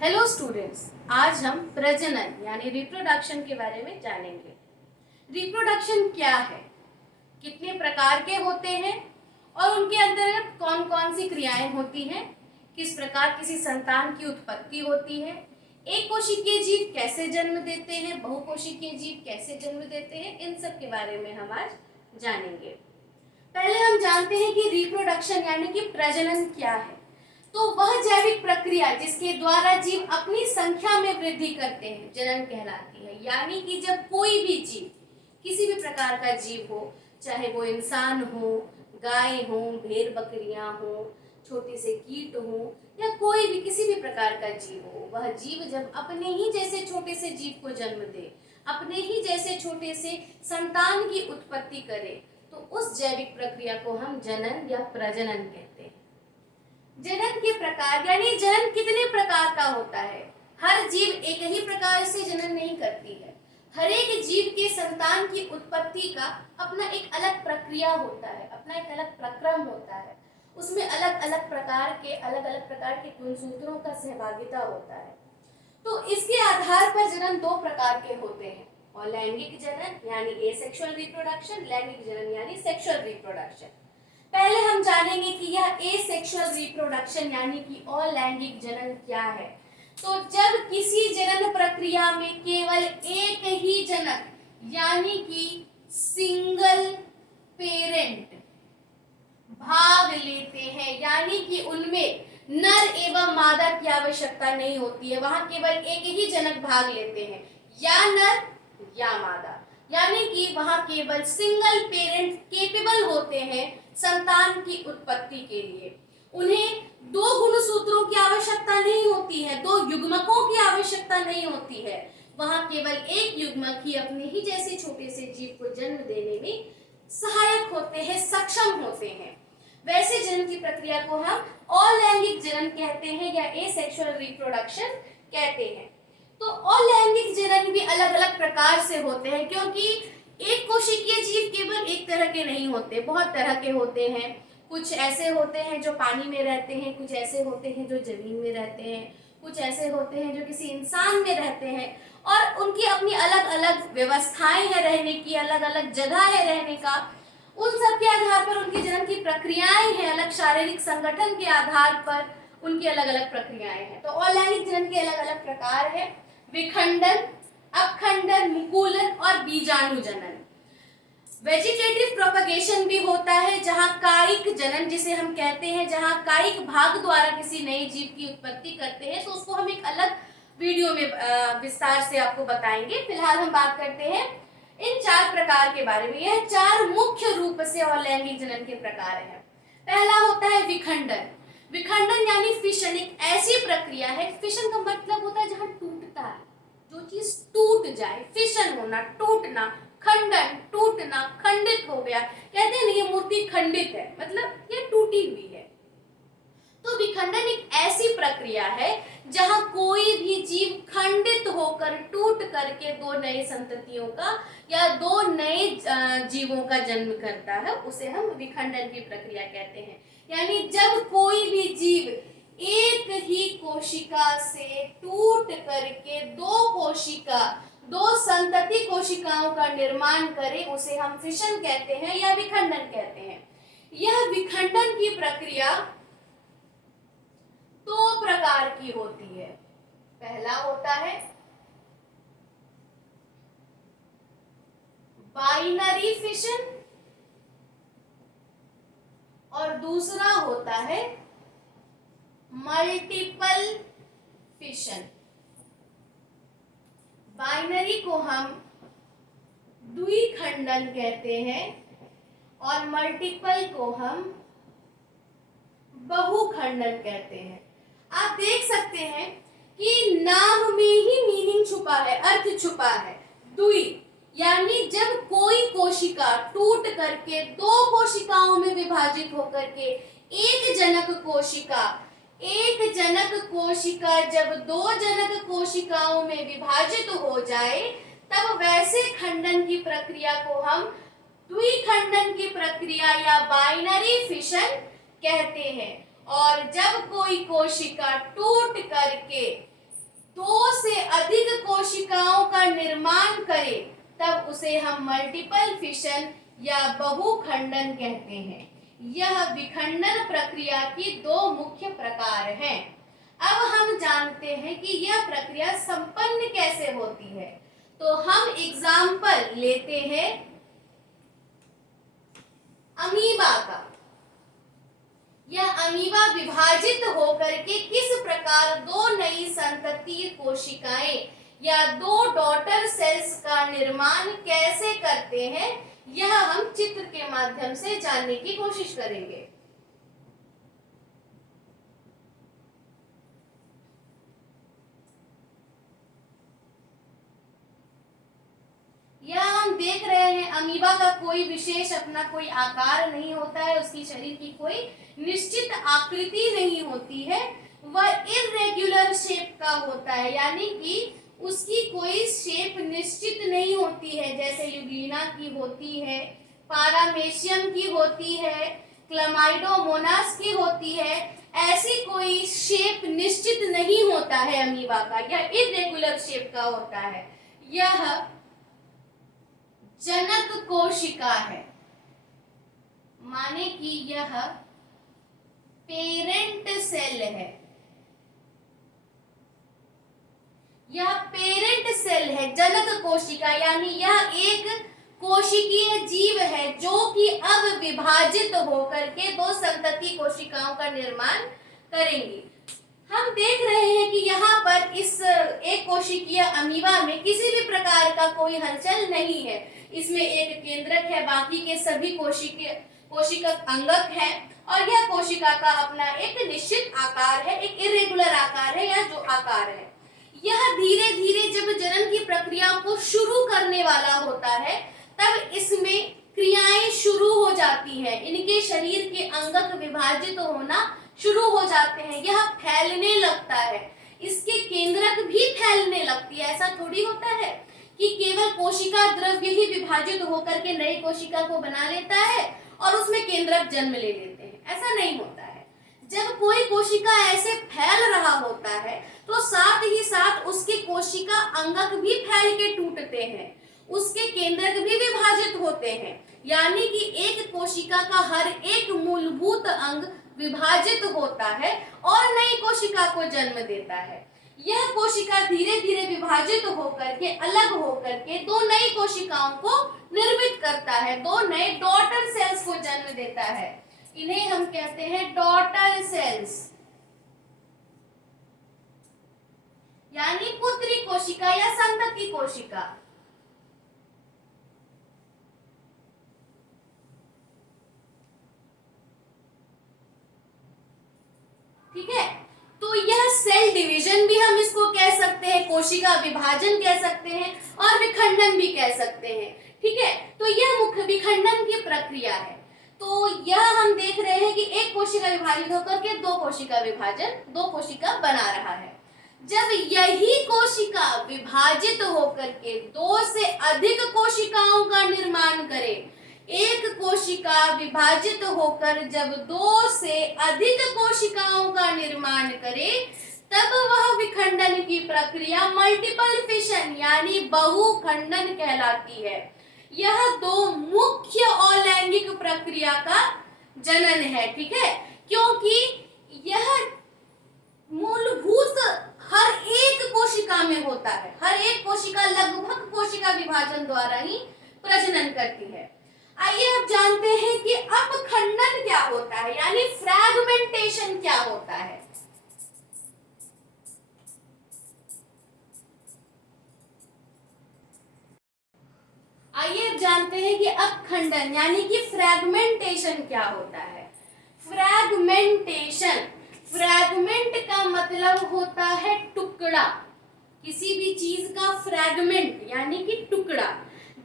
Hello students, आज हम प्रजनन यानी रिप्रोडक्शन के बारे में जानेंगे। रिप्रोडक्शन क्या है, कितने प्रकार के होते हैं और उनके अंतर्गत कौन कौन सी क्रियाएं होती हैं, किस प्रकार किसी संतान की उत्पत्ति होती है, एक कोशिकीय जीव कैसे जन्म देते हैं, बहुकोशिकीय जीव कैसे जन्म देते हैं, इन सब के बारे में हम आज जानेंगे। पहले हम जानते हैं कि रिप्रोडक्शन यानी कि प्रजनन क्या है। तो वह जैविक प्रक्रिया जिसके द्वारा जीव अपनी संख्या में वृद्धि करते हैं जनन कहलाती है। यानी कि जब कोई भी जीव, किसी भी प्रकार का जीव हो, चाहे वो इंसान हो, गाय हो, भेड़ बकरियां हो, छोटे से कीट हो या कोई भी किसी भी प्रकार का जीव हो, वह जीव जब अपने ही जैसे छोटे से जीव को जन्म दे, अपने ही जैसे छोटे से संतान की उत्पत्ति करे, तो उस जैविक प्रक्रिया को हम जनन या प्रजनन कहते हैं। जनन के प्रकार यानी जनन कितने प्रकार का होता है। हर जीव एक ही प्रकार से जनन नहीं करती है। हर एक जीव के संतान की उत्पत्ति का अपना एक अलग प्रक्रिया होता है, अपना एक अलग प्रक्रम होता है। उसमें अलग अलग प्रकार के गुणसूत्रों का सहभागिता होता है। तो इसके आधार पर जनन दो प्रकार के होते हैं, और लैंगिक जनन यानी एसेक्सुअल रिप्रोडक्शन, लैंगिक जनन यानी सेक्सुअल रिप्रोडक्शन। पहले हम जानेंगे कि यह एसेक्सुअल रिप्रोडक्शन यानी कि अलैंगिक जनन क्या है। तो जब किसी जनन प्रक्रिया में केवल एक ही जनक यानी कि सिंगल पेरेंट भाग लेते हैं, यानी कि उनमें नर एवं मादा की आवश्यकता नहीं होती है, वहां केवल एक ही जनक भाग लेते हैं, या नर या मादा, यानी कि वहां केवल सिंगल पेरेंट केपेबल होते हैं संतान की उत्पत्ति के लिए। उन्हें दो गुणसूत्रों की आवश्यकता नहीं होती है, दो युग्मकों की आवश्यकता नहीं होती है, वहां केवल एक युग्मक ही अपने ही जैसे छोटे से जीव को जन्म देने में सहायक होते हैं, सक्षम होते हैं। वैसे जनन की प्रक्रिया को हम अलैंगिक जनन कहते हैं या एसेक्सुअल रिप्रोडक्शन कहते हैं। तो अलैंगिक जनन भी अलग अलग प्रकार से होते हैं, क्योंकि एक कोशिकीय जीव केवल एक तरह के नहीं होते, बहुत तरह के होते हैं। कुछ ऐसे होते हैं जो पानी में रहते हैं, कुछ ऐसे होते हैं जो जमीन में रहते हैं, कुछ ऐसे होते हैं जो किसी इंसान में रहते हैं, और उनकी अपनी अलग अलग व्यवस्थाएं हैं रहने की, अलग अलग जगह है रहने का। उन सब के आधार पर उनकी जनन की प्रक्रियाएं हैं, अलग शारीरिक संगठन के आधार पर उनकी अलग अलग प्रक्रियाएं हैं। तो अलैंगिक जनन के अलग अलग प्रकार है, विखंडन, अपखंडन, मुकुलन और बीजाणु जनन। वेजिटेटिव प्रोपगेशन भी होता है, जहां कायिक जनन जिसे हम कहते हैं, जहां कायिक भाग द्वारा किसी नए जीव की उत्पत्ति करते हैं, तो उसको हम एक अलग वीडियो में विस्तार से आपको बताएंगे। फिलहाल हम बात करते हैं इन चार प्रकार के बारे में। यह चार मुख्य रूप से अलैंगिक जनन के प्रकार हैं। पहला होता है विखंडन। विखंडन यानी फिशन, एक ऐसी प्रक्रिया है, फिशन का मतलब होता है जहां टूटता है, जो चीज टूट जाए, फिशन होना, टूटना, खंडन, टूटना, खंडित हो गया, कहते हैं ना ये मूर्ति खंडित है, मतलब ये टूटी हुई है। तो विखंडन एक ऐसी प्रक्रिया है जहां कोई भी जीव खंडित होकर, टूट करके दो नए संततियों का या दो नए जीवों का जन्म करता है, उसे हम विखंडन की प्रक्रिया कहते हैं। यानी जब कोई भी जीव एक ही कोशिका से टूट करके दो संतति कोशिकाओं का निर्माण करे, उसे हम फिशन कहते हैं या विखंडन कहते हैं। यह विखंडन की प्रक्रिया दो प्रकार की होती है। पहला होता है बाइनरी फिशन और दूसरा होता है मल्टीपल फिशन। बाइनरी को हम द्विखंडन कहते हैं और मल्टीपल को हम बहुखंडन कहते हैं। आप देख सकते हैं कि नाम में ही मीनिंग छुपा है, अर्थ छुपा है। द्वि यानी जब कोई कोशिका टूट करके दो कोशिकाओं में विभाजित होकर के एक जनक कोशिका जब दो जनक कोशिकाओं में विभाजित हो जाए, तब वैसे खंडन की प्रक्रिया को हम द्विखंडन की प्रक्रिया या बाइनरी फिशन कहते हैं। और जब कोई कोशिका टूट करके दो से अधिक कोशिकाओं का निर्माण करे तब उसे हम मल्टीपल फिशन या बहुखंडन कहते हैं। यह विखंडन प्रक्रिया की दो मुख्य प्रकार हैं। अब हम जानते हैं कि यह प्रक्रिया संपन्न कैसे होती है। तो हम एग्जाम्पल लेते हैं अमीबा का। यह अमीबा विभाजित होकर के किस प्रकार दो नई संततीय कोशिकाएं या दो डॉटर सेल्स का निर्माण कैसे करते हैं, यह हम चित्र के माध्यम से जानने की कोशिश करेंगे। यह हम देख रहे हैं अमीबा का कोई विशेष अपना कोई आकार नहीं होता है, उसकी शरीर की कोई निश्चित आकृति नहीं होती है, वह इर्रेगुलर शेप का होता है, यानी कि उसकी कोई शेप निश्चित नहीं होती है, जैसे यूग्लिना की होती है, पारामेशियम की होती है, क्लमाइडोमोनास की होती है। ऐसी कोई शेप निश्चित नहीं होता है अमीबा का, यह इर्रेगुलर शेप का होता है। यह जनक कोशिका है, माने कि यह पेरेंट सेल है। यह पेरेंट सेल है, जनक कोशिका, यानी यह एक कोशिकीय जीव है जो कि अब विभाजित होकर के दो संतति कोशिकाओं का निर्माण करेंगी। हम देख रहे हैं कि यहाँ पर इस एक कोशिकीय अमीबा में किसी भी प्रकार का कोई हलचल नहीं है। इसमें एक केंद्रक है, बाकी के सभी कोशिकक अंगक है, और यह कोशिका का अपना एक निश्चित आकार है, एक इरेगुलर आकार है या जो आकार है। यह धीरे धीरे जब जनन की प्रक्रिया को शुरू करने वाला होता है तब इसमें क्रियाएं शुरू हो जाती हैं, इनके शरीर के अंगक विभाजित होना शुरू हो जाते हैं, यह फैलने लगता है, इसके केंद्रक भी फैलने लगती है। ऐसा थोड़ी होता है कि केवल कोशिका द्रव्य ही विभाजित होकर के नई कोशिका को बना लेता है और उसमें केंद्रक जन्म ले लेते हैं, ऐसा नहीं होता है। जब कोई कोशिका ऐसे फैल रहा होता है तो साथ ही साथ उसके कोशिका अंगक भी फैल के टूटते हैं, उसके केंद्रक भी विभाजित होते हैं, यानी कि एक कोशिका का हर एक मूलभूत अंग विभाजित होता है और नई कोशिका को जन्म देता है। यह कोशिका धीरे धीरे विभाजित होकर के अलग होकर के दो नई कोशिकाओं को निर्मित करता है, दो नए डॉटर सेल्स को जन्म देता है। इन्हें हम कहते हैं डॉटर सेल्स, यानी पुत्री कोशिका या संतति कोशिका। ठीक है, तो यह सेल डिवीजन भी हम इसको कह सकते हैं, कोशिका विभाजन कह सकते हैं और विखंडन भी कह सकते हैं। ठीक है, तो यह मुख्य विखंडन की प्रक्रिया है। तो यह हम देख रहे हैं कि एक कोशिका विभाजित होकर के दो कोशिका विभाजन, दो कोशिका बना रहा है। जब यही कोशिका विभाजित होकर के दो से अधिक कोशिकाओं का निर्माण करे, एक कोशिका विभाजित होकर जब दो से अधिक कोशिकाओं का निर्माण करे तब वह विखंडन की प्रक्रिया मल्टीपल फिशन यानी बहुखंडन कहलाती है। यह दो मुख्य अलैंगिक प्रक्रिया का जनन है। ठीक है, क्योंकि यह मूलभूत हर एक कोशिका में होता है, हर एक कोशिका लगभग कोशिका विभाजन द्वारा ही प्रजनन करती है। आइए अब जानते हैं कि अपखंडन क्या होता है, यानी फ्रैगमेंटेशन क्या होता है। आइए अब जानते हैं कि अपखंडन यानी कि फ्रैगमेंटेशन क्या होता है। फ्रैगमेंटेशन, फ्रैगमेंट का मतलब होता है टुकड़ा, किसी भी चीज का फ्रैगमेंट यानी कि टुकड़ा।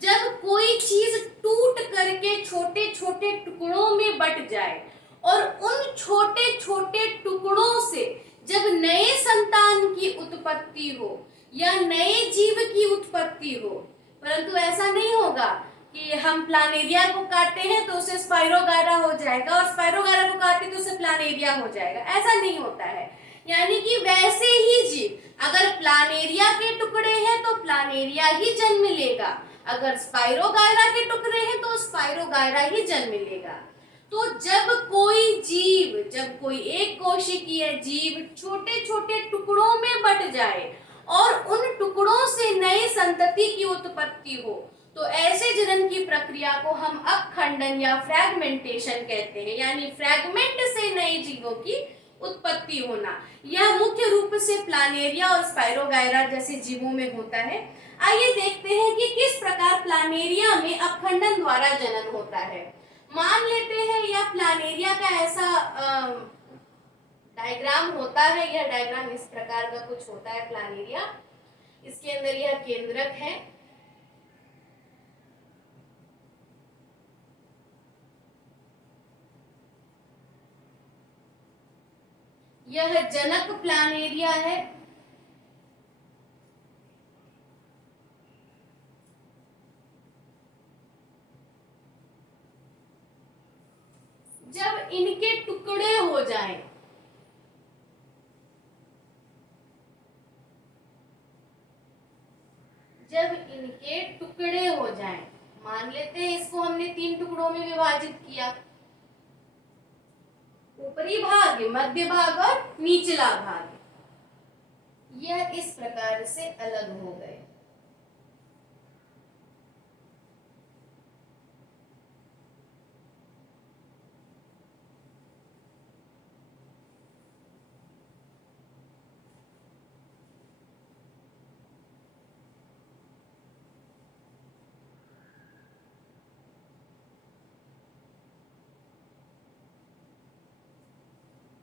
जब कोई चीज टूट करके छोटे छोटे टुकड़ों में बट जाए और उन छोटे छोटे टुकड़ों से जब नए संतान की उत्पत्ति हो या नए जीव की उत्पत्ति हो, परंतु ऐसा नहीं होगा कि हम प्लानेरिया को काटते हैं तो उसे स्पाइरोगायरा हो जाएगा और स्पाइरोगायरा को काटते तो उसे प्लानेरिया हो जाएगा, ऐसा नहीं होता है। यानी कि वैसे ही जीव, अगर प्लाने प्लानेरिया ही जन्म लेगा। अगर स्पाइरोगायरा के टुकड़े हैं तो स्पाइरोगायरा ही जन्म लेगा। तो जब कोई एक कोशिकीय जीव छोटे छोटे टुकड़ों में बट जाए और उन टुकड़ों से नई संतति की उत्पत्ति हो, तो ऐसे जनन की प्रक्रिया को हम अपखंडन या फ्रैगमेंटेशन कहते हैं, यानी फ्रैगमेंट से नए जीवों की उत्पत्ति होना। यह मुख्य रूप से प्लानेरिया और स्पाइरोगायरा जैसे जीवों में होता है। आइए देखते हैं कि किस प्रकार प्लानेरिया में अपखंडन द्वारा जनन होता है। मान लेते हैं यह प्लानेरिया का ऐसा डायग्राम होता है। यह डायग्राम इस प्रकार का कुछ होता है प्लानेरिया। इसके अंदर यह केंद्रक है, यह जनक प्लानेरिया है। जब इनके टुकड़े हो जाएं, मान लेते हैं इसको हमने 3 टुकड़ों में विभाजित किया, ऊपरी भाग, मध्य भाग और निचला भाग। यह इस प्रकार से अलग हो गए।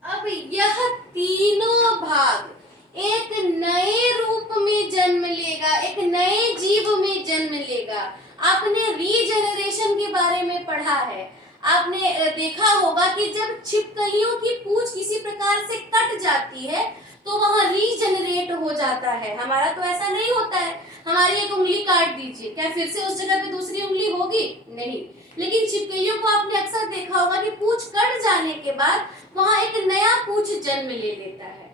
अब यह तीनों भाग एक नए रूप में जन्म लेगा, एक नए जीव में जन्म लेगा। आपने रीजेनरेशन के बारे में पढ़ा है। आपने देखा होगा कि जब छिपकलियों की पूंछ किसी प्रकार से कट जाती है तो वहां रीजनरेट हो जाता है। हमारा तो ऐसा नहीं होता है। हमारी एक उंगली काट दीजिए, क्या फिर से उस जगह पे दूसरी उंगली होगी? नहीं। लेकिन छिपकलियों को आपने अक्सर देखा होगा कि पूंछ कट जाने के बाद वहां एक नया पूंछ जन्म ले लेता है।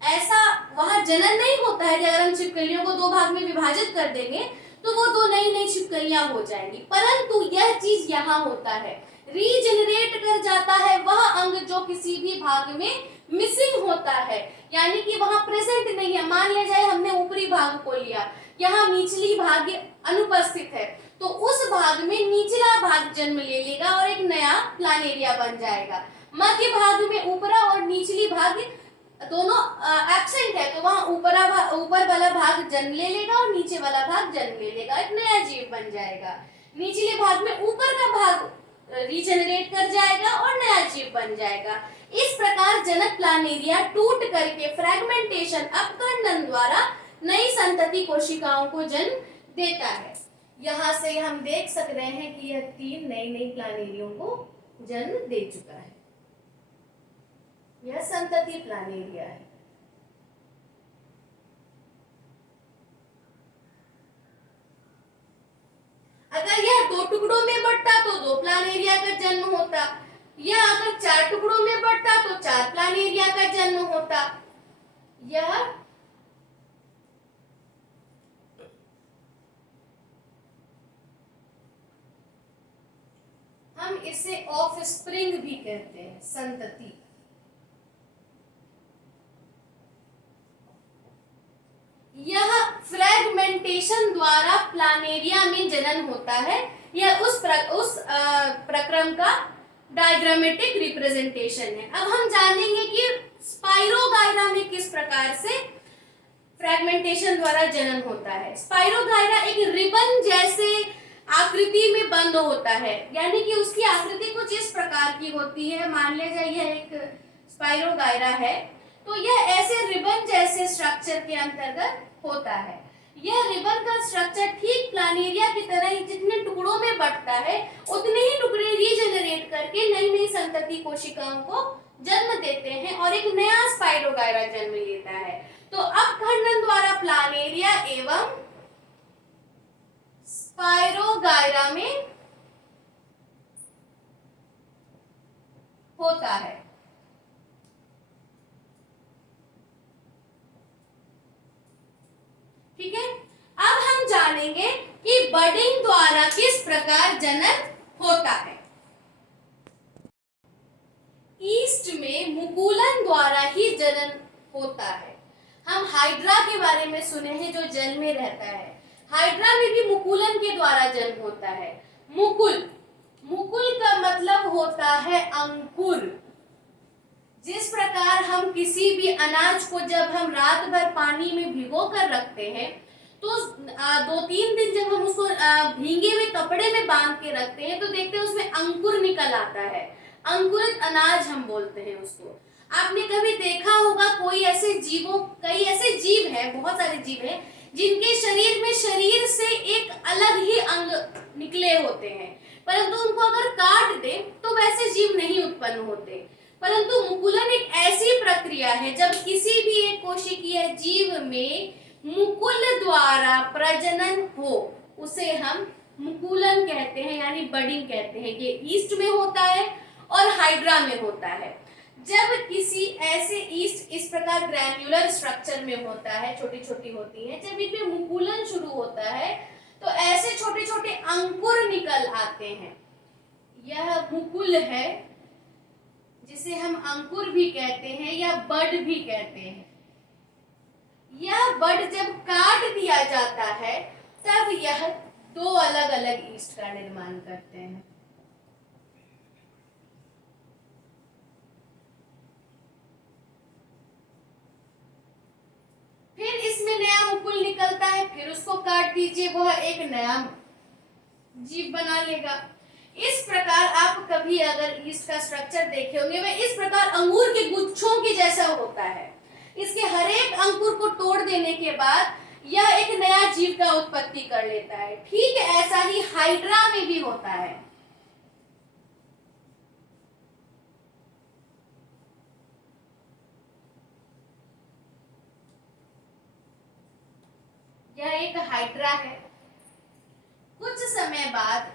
ऐसा वहां जनन नहीं होता है कि अगर हम छिपकलियों को 2 भाग में विभाजित कर देंगे तो वो 2 नई नई छिपकलियां हो जाएंगी, परंतु यह चीज यहाँ होता है। रीजनरेट कर जाता है वह अंग जो किसी भी भाग में मिसिंग होता है, यानी कि वहां प्रेजेंट नहीं है। मान ले जाए हमने ऊपरी भाग को लिया, यहाँ निचली भाग अनुपस्थित है, तो उस भाग में निचला भाग जन्म ले लेगा और एक नया प्लानेरिया बन जाएगा। मध्य भाग में ऊपरा और निचली भाग दोनों एब्सेंट है, तो वहां ऊपर वाला भाग जन्म ले लेगा और नीचे वाला भाग जन्म ले लेगा, एक नया जीव बन जाएगा। निचले भाग में ऊपर का भाग रीजनरेट कर जाएगा और नया जीव बन जाएगा। इस प्रकार जनक प्लानेरिया टूट करके फ्रैगमेंटेशन, अपखंडन द्वारा नई संतति कोशिकाओं को जन्म देता है। यहाँ से हम देख सक रहे हैं कि यह 3 नई प्लानेरियों को जन्म दे चुका है। यह संतति प्लानेरिया है। अगर यह 2 टुकड़ों में बढ़ता तो 2 प्लानेरिया का जन्म होता, या अगर 4 टुकड़ों में बढ़ता तो 4 प्लानेरिया का जन्म होता। यह हम इसे ऑफस्प्रिंग भी कहते हैं, संतति। यह फ्रैगमेंटेशन द्वारा प्लानेरिया में जनन होता है। यह उस प्रक्रम का डायग्रामेटिक रिप्रेजेंटेशन है। अब हम जानेंगे कि स्पाइरोगायरा में किस प्रकार से फ्रैगमेंटेशन द्वारा जनन होता है। स्पाइरोगायरा एक रिबन जैसे आकृति में बंद होता है, यानी कि उसकी आकृति कुछ इस प्रकार की होती है। मान लीजिए यह एक स्पाइरोगायरा है, तो यह ऐसे रिबन जैसे स्ट्रक्चर के अंतर्गत होता है। यह रिबन का स्ट्रक्चर ठीक प्लानेरिया की तरह ही जितने टुकड़ों में बंटता है उतने ही टुकड़े रीजनरेट करके नई नई संतति कोशिकाओं को जन्म देते हैं और एक नया स्पाइरोगायरा जन्म लेता है। तो अपखंडन द्वारा प्लानेरिया एवं स्पाइरोगायरा में होता है। ठीक है, अब हम जानेंगे कि बडिंग द्वारा किस प्रकार जनन होता है। ईस्ट में मुकुलन द्वारा ही जनन होता है। हम हाइड्रा के बारे में सुने हैं जो जल में रहता है। हाइड्रा में भी मुकुलन के द्वारा जन्म होता है। मुकुल, मुकुल का मतलब होता है अंकुर। जिस प्रकार हम किसी भी अनाज को जब हम रात भर पानी में भिगो कर रखते हैं तो 2-3 दिन जब हम उसको भींगे हुए कपड़े में बांध के रखते हैं तो देखते हैं उसमें अंकुर निकल आता है। अंकुरित अनाज हम बोलते हैं उसको। आपने कभी देखा होगा कई ऐसे जीव हैं, बहुत सारे जीव हैं जिनके शरीर में शरीर से एक अलग ही अंग निकले होते हैं, परंतु उनको अगर काट दे तो वैसे जीव नहीं उत्पन्न होते। परंतु मुकुलन एक ऐसी प्रक्रिया है जब किसी भी एक कोशिकीय जीव में मुकुल द्वारा प्रजनन हो, उसे हम मुकुलन कहते हैं, यानी बडिंग कहते हैं। ये ईस्ट में होता है और हाइड्रा में होता है। जब किसी ऐसे ईस्ट इस प्रकार ग्रैन्युलर स्ट्रक्चर में होता है, छोटी छोटी होती है, जब इनमें मुकुलन शुरू होता है तो ऐसे छोटे छोटे अंकुर निकल आते हैं। यह मुकुल है जिसे हम अंकुर भी कहते हैं या बड भी कहते हैं। यह बड जब काट दिया जाता है तब यह 2 अलग अलग ईस्ट का निर्माण करते हैं। फिर इसमें नया मुकुल निकलता है, फिर उसको काट दीजिए, वह एक नया जीव बना लेगा। इस प्रकार आप कभी अगर ईस्ट का स्ट्रक्चर देखे होंगे वह इस प्रकार अंगूर के गुच्छों के जैसा होता है। इसके हर एक अंकुर को तोड़ देने के बाद यह एक नया जीव का उत्पत्ति कर लेता है। ठीक ऐसा ही हाइड्रा में भी होता है। यह एक हाइड्रा है। कुछ समय बाद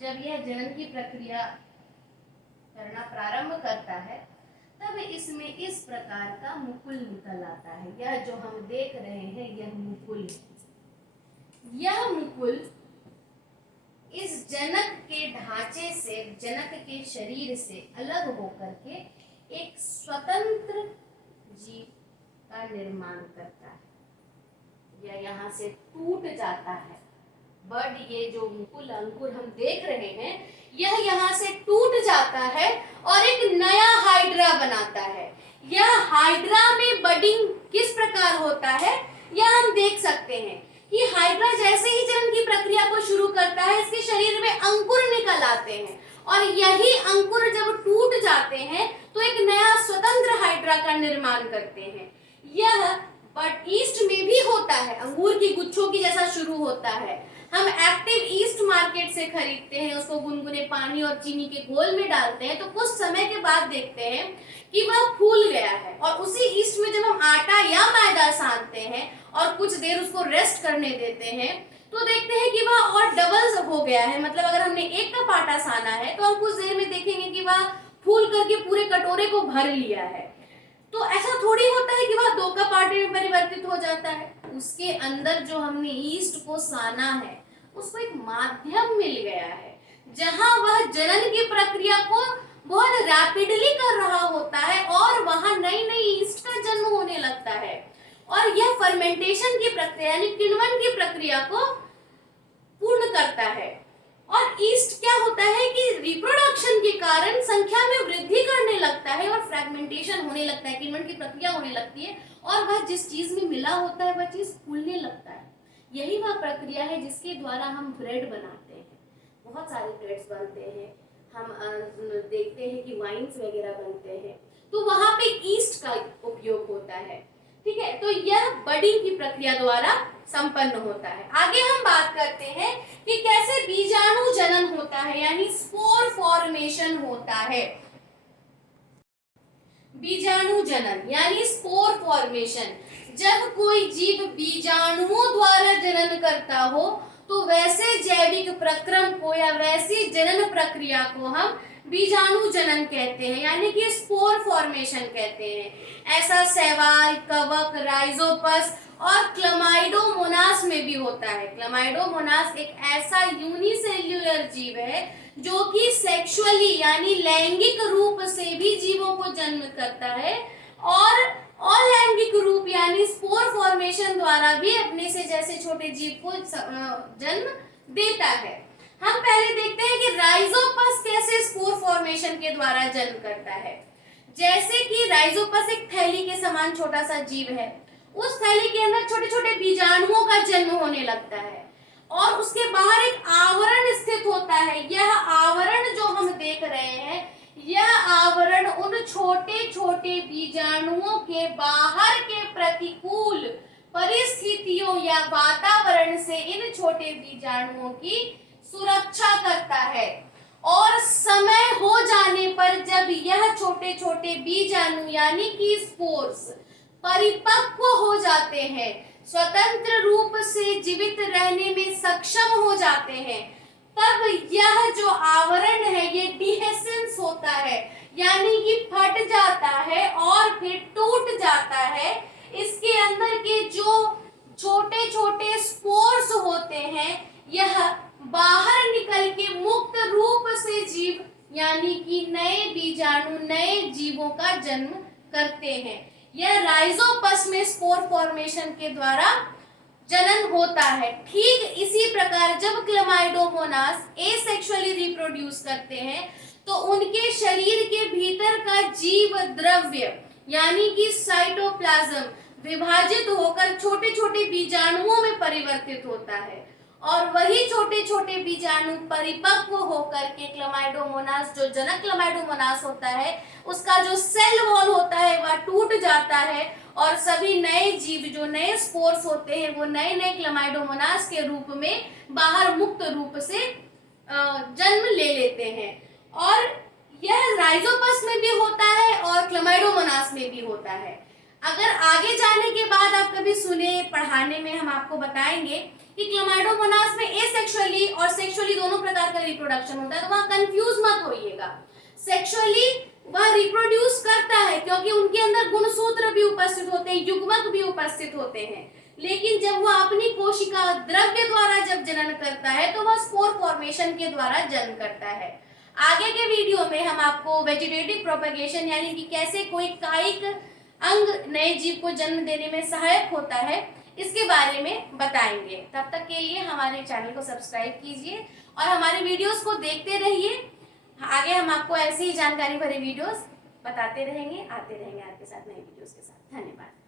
जब यह जनन की प्रक्रिया करना प्रारंभ करता है तब इसमें इस प्रकार का मुकुल निकल आता है। यह जो हम देख रहे हैं यह मुकुल है। यह मुकुल इस जनक के ढांचे से, जनक के शरीर से अलग होकर के एक स्वतंत्र जीव का निर्माण करता है। यह यहाँ से टूट जाता है। बड, ये जो मुकुल अंकुर हम देख रहे हैं यह यहाँ से टूट जाता है और एक नया हाइड्रा बनाता है। यह हाइड्रा में बडिंग किस प्रकार होता है यह हम देख सकते हैं कि हाइड्रा जैसे ही जनन की प्रक्रिया को शुरू करता है इसके शरीर में अंकुर निकल आते हैं और यही अंकुर जब टूट जाते हैं तो एक नया स्वतंत्र हाइड्रा का निर्माण करते हैं। यह बट ईस्ट में भी होता है, अंगूर की गुच्छों की जैसा शुरू होता है। हम एक्टिव ईस्ट मार्केट से खरीदते हैं, उसको गुनगुने पानी और चीनी के घोल में डालते हैं तो कुछ समय के बाद देखते हैं कि वह फूल गया है और उसी ईस्ट में जब हम आटा या मैदा सानते हैं और कुछ देर उसको रेस्ट करने देते हैं तो देखते हैं कि वह और डबल हो गया है। मतलब अगर हमने 1 कप आटा साना है तो हम कुछ देर में देखेंगे कि वह फूल करके पूरे कटोरे को भर लिया है। तो ऐसा थोड़ी होता है कि वह 2 कप आटे में परिवर्तित हो जाता है। उसके अंदर जो हमने ईस्ट को साना है उसको एक माध्यम मिल गया है जहां वह जनन की प्रक्रिया को बहुत रैपिडली कर रहा होता है और वहां नई नई ईस्ट का जन्म होने लगता है और यह फर्मेंटेशन की प्रक्रिया यानी किण्वन की प्रक्रिया को पूर्ण करता है। और ईस्ट क्या होता है कि रिप्रोडक्शन के कारण संख्या में वृद्धि करने लगता है और फ्रैगमेंटेशन होने लगता है, किण्वन की प्रक्रिया होने लगती है और वह जिस चीज में मिला होता है वह चीज फूलने लगता है। यही वह प्रक्रिया है जिसके द्वारा हम ब्रेड बनाते हैं। बहुत सारे ब्रेड्स बनते हैं, हम देखते हैं कि वाइन्स वगैरह बनते हैं तो वहां पे ईस्ट का उपयोग होता है। ठीक है, तो यह बडिंग की प्रक्रिया द्वारा संपन्न होता है। आगे हम बात करते हैं कि कैसे बीजाणु जनन होता है यानी स्पोर फॉर्मेशन होता है। बीजाणु जनन यानी स्पोर फॉर्मेशन, जब कोई जीव बीजाणुओं द्वारा जनन करता हो तो वैसे जैविक प्रक्रम को या वैसी जनन प्रक्रिया को हम बीजाणु जनन कहते हैं यानी कि स्पोर फॉर्मेशन कहते हैं। ऐसा शैवाल, कवक, राइजोपस और क्लमाइडोमोनास में भी होता है। क्लमाइडोमोनास एक ऐसा यूनिसेल्युलर जीव है जो कि सेक्सुअली यानी लैंगिक रूप से भी जीवों को जन्म करता है और अलैंगिक रूप यानी स्पोर फॉर्मेशन द्वारा भी अपने से जैसे छोटे जीव को जन्म देता है। हम पहले देखते हैं कि राइजोपस कैसे स्पोर फॉर्मेशन के द्वारा जन्म करता है। जैसे कि राइजोपस एक थैली के समान छोटा सा जीव है, उस थैली के अंदर छोटे छोटे बीजाणुओं का जन्म होने लगता है और उसके बाहर एक आवरण स्थित होता है। यह आवरण जो हम देख रहे हैं, यह आवरण उन छोटे छोटे बीजाणुओं के बाहर के प्रतिकूल परिस्थितियों या वातावरण से इन छोटे बीजाणुओं की सुरक्षा करता है और समय हो जाने पर जब यह छोटे छोटे बीजाणु यानी कि स्पोर्स परिपक्व हो जाते हैं, स्वतंत्र रूप से जीवित रहने में सक्षम हो जाते हैं, तब यह जो आवरण है ये डिहेसेंस होता है यानी कि फट जाता है और फिर टूट जाता है। इसके अंदर के जो छोटे छोटे स्पोर्स होते हैं यह बाहर निकल के मुक्त रूप से जीव यानी कि नए बीजाणु नए जीवों का जन्म करते हैं। यह राइजोपस में स्पोर फॉर्मेशन के द्वारा जनन होता है। ठीक इसी प्रकार जब क्लमाइडोमोनास एसेक्सुअली रिप्रोड्यूस करते हैं तो उनके शरीर के भीतर का जीव द्रव्य यानी कि साइटोप्लाज्म विभाजित होकर छोटे छोटे बीजाणुओं में परिवर्तित होता है और वही छोटे छोटे बीजाणु परिपक्व होकर के क्लमाइडोमोनास जो जनक क्लमाइडोमोनास होता है उसका जो सेल वॉल होता है वह टूट जाता है और सभी नए जीव जो नए स्पोर्स होते हैं वो नए नए क्लमाइडोमोनास के रूप में बाहर मुक्त रूप से जन्म ले लेते हैं। और यह राइजोपस में भी होता है और क्लमाइडोमोनास में भी होता है। अगर आगे जाने के बाद आप कभी सुने पढ़ाने में हम आपको बताएंगे कि क्लमाइडोमोनास में एसेक्सुअली और सेक्सुअली दोनों प्रकार का रिप्रोडक्शन होता है, तो वहां कंफ्यूज मत होइएगा। सेक्सुअली वह रिप्रोड्यूस करता है क्योंकि उनके अंदर गुणसूत्र भी उपस्थित होते हैं, युग्मक भी उपस्थित होते हैं, लेकिन जब वह अपनी कोशिका द्रव्य द्वारा जब जनन करता है तो वह स्पोर फॉर्मेशन के द्वारा जन्म करता है। आगे के वीडियो में हम आपको वेजिटेटिव प्रोपेगेशन यानी कि कैसे कोई कायिक अंग नए जीव को जन्म देने में सहायक होता है इसके बारे में बताएंगे। तब तक के लिए हमारे चैनल को सब्सक्राइब कीजिए और हमारे वीडियोस को देखते रहिए। आगे हम आपको ऐसी ही जानकारी भरे वीडियोस बताते रहेंगे, आते रहेंगे आपके साथ नए वीडियोस के साथ। धन्यवाद।